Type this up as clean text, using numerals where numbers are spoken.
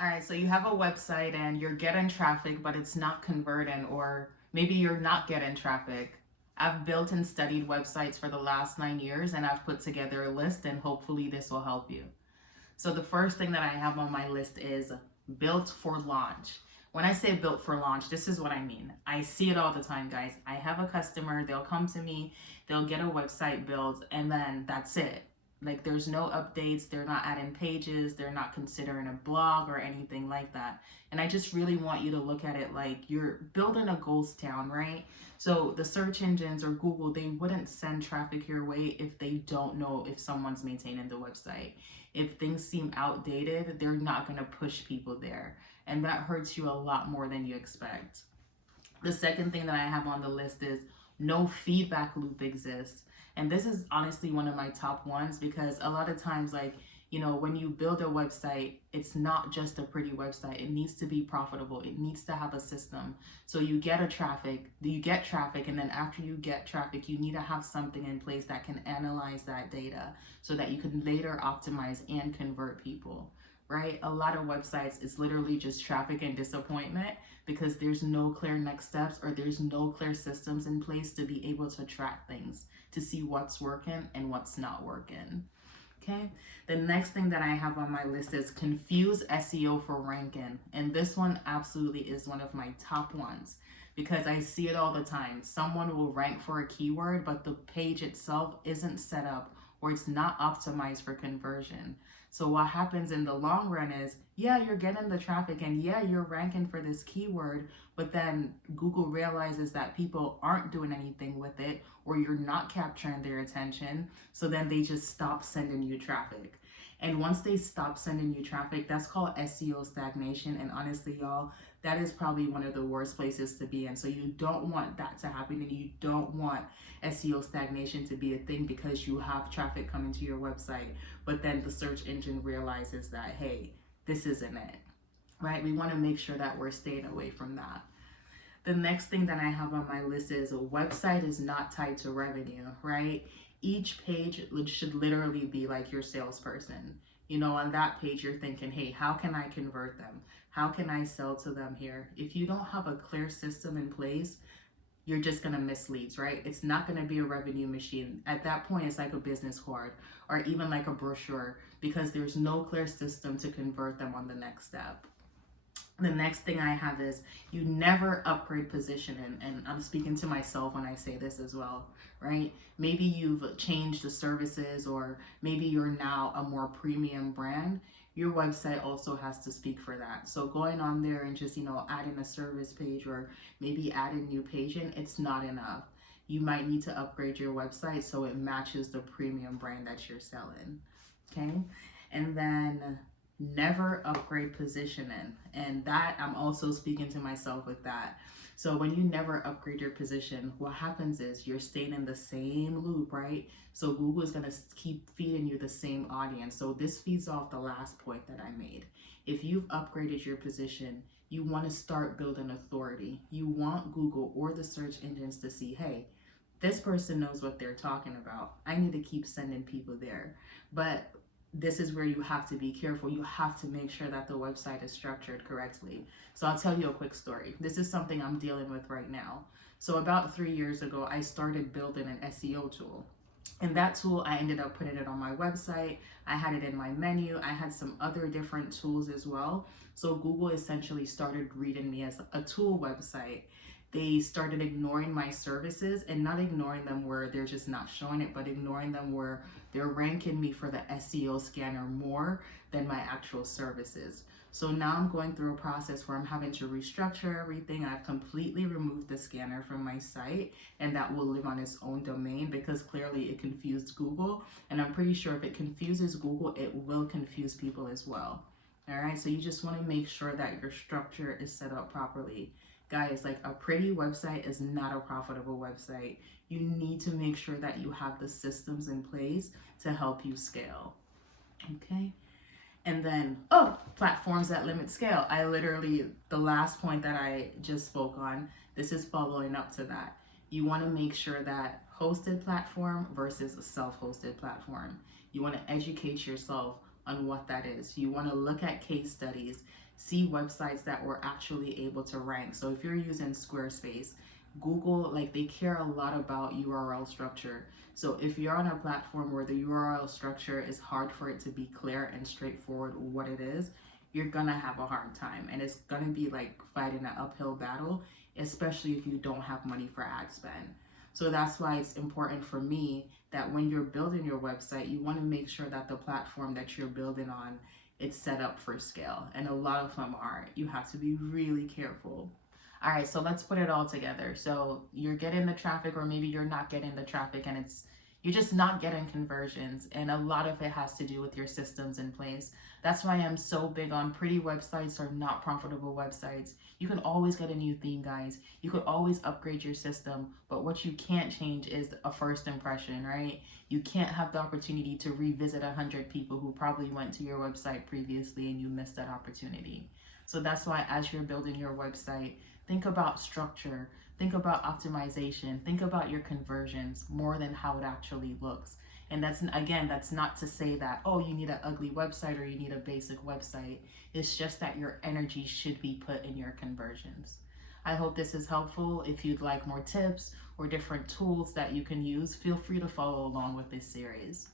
All right, so you have a website and you're getting traffic, but it's not converting, or maybe you're not getting traffic. I've built and studied websites for the last 9 years, and I've put together a list, and hopefully, this will help you. So, the first thing that I have on my list is built for launch. When I say built for launch, this is what I mean. I see it all the time, guys. I have a customer, they'll come to me, they'll get a website built, and then that's it. Like, there's no updates, they're not adding pages, they're not considering a blog or anything like that. And I just really want you to look at it like you're building a ghost town, right? So the search engines or Google, they wouldn't send traffic your way if they don't know if someone's maintaining the website. If things seem outdated, they're not going to push people there. And that hurts you a lot more than you expect. The second thing that I have on the list is no feedback loop exists. And this is honestly one of my top ones because a lot of times, like, when you build a website, it's not just a pretty website. It needs to be profitable. It needs to have a system. So you get traffic, and then after you get traffic, you need to have something in place that can analyze that data so that you can later optimize and convert people. Right? A lot of websites is literally just traffic and disappointment because there's no clear next steps or there's no clear systems in place to be able to track things, to see what's working and what's not working. Okay, the next thing that I have on my list is confuse SEO for ranking. And this one absolutely is one of my top ones because I see it all the time. Someone will rank for a keyword, but the page itself isn't set up or it's not optimized for conversion. So what happens in the long run is, yeah, you're getting the traffic and yeah, you're ranking for this keyword, but then Google realizes that people aren't doing anything with it or you're not capturing their attention. So then they just stop sending you traffic. And once they stop sending you traffic, that's called SEO stagnation. And honestly, y'all, that is probably one of the worst places to be in. So you don't want that to happen, and you don't want SEO stagnation to be a thing because you have traffic coming to your website, but then the search engine realizes that, hey, this isn't it, right? We want to make sure that we're staying away from that. The next thing that I have on my list is a website is not tied to revenue, right? Each page should literally be like your salesperson. On that page, you're thinking, hey, how can I convert them? How can I sell to them here? If you don't have a clear system in place, you're just going to miss leads, right? It's not going to be a revenue machine. At that point, it's like a business card or even like a brochure because there's no clear system to convert them on the next step. The next thing I have is you never upgrade positioning. And I'm speaking to myself when I say this as well, right? Maybe you've changed the services or maybe you're now a more premium brand. Your website also has to speak for that. So going on there and just, adding a service page or maybe adding new paging, it's not enough. You might need to upgrade your website so it matches the premium brand that you're selling. Okay. And then never upgrade positioning. And that I'm also speaking to myself with that. So when you never upgrade your position, what happens is you're staying in the same loop, right? So Google is going to keep feeding you the same audience. So this feeds off the last point that I made. If you've upgraded your position, you want to start building authority. You want Google or the search engines to see, hey, this person knows what they're talking about. I need to keep sending people there. But this is where you have to be careful. You have to make sure that the website is structured correctly. So I'll tell you a quick story. This is something I'm dealing with right now. So about 3 years ago, I started building an SEO tool. And that tool, I ended up putting it on my website. I had it in my menu. I had some other different tools as well. So Google essentially started reading me as a tool website. They started ignoring my services, and not ignoring them where they're just not showing it, but ignoring them where they're ranking me for the SEO scanner more than my actual services. So now I'm going through a process where I'm having to restructure everything. I've completely removed the scanner from my site, and that will live on its own domain because clearly it confused Google. And I'm pretty sure if it confuses Google, it will confuse people as well. All right, so you just want to make sure that your structure is set up properly. Guys, like, a pretty website is not a profitable website. You need to make sure that you have the systems in place to help you scale. Okay. And then, platforms that limit scale. The last point that I just spoke on, this is following up to that. You want to make sure that hosted platform versus a self-hosted platform. You want to educate yourself on what that is. You want to look at case studies, see websites that were actually able to rank. So if you're using Squarespace, Google, like, they care a lot about URL structure. So if you're on a platform where the URL structure is hard for it to be clear and straightforward what it is, you're gonna have a hard time, and it's gonna be like fighting an uphill battle, especially if you don't have money for ad spend. So that's why it's important for me that when you're building your website, you want to make sure that the platform that you're building on, it's set up for scale, and a lot of them aren't. You have to be really careful. All right, so let's put it all together. So you're getting the traffic, or maybe you're not getting the traffic, and you're just not getting conversions. And a lot of it has to do with your systems in place. That's why I'm so big on pretty websites are not profitable websites. You can always get a new theme, guys. You could always upgrade your system, but what you can't change is a first impression, right? You can't have the opportunity to revisit 100 people who probably went to your website previously and you missed that opportunity. So that's why as you're building your website, think about structure, think about optimization, think about your conversions more than how it actually looks. And that's not to say that, oh, you need an ugly website or you need a basic website. It's just that your energy should be put in your conversions. I hope this is helpful. If you'd like more tips or different tools that you can use, feel free to follow along with this series.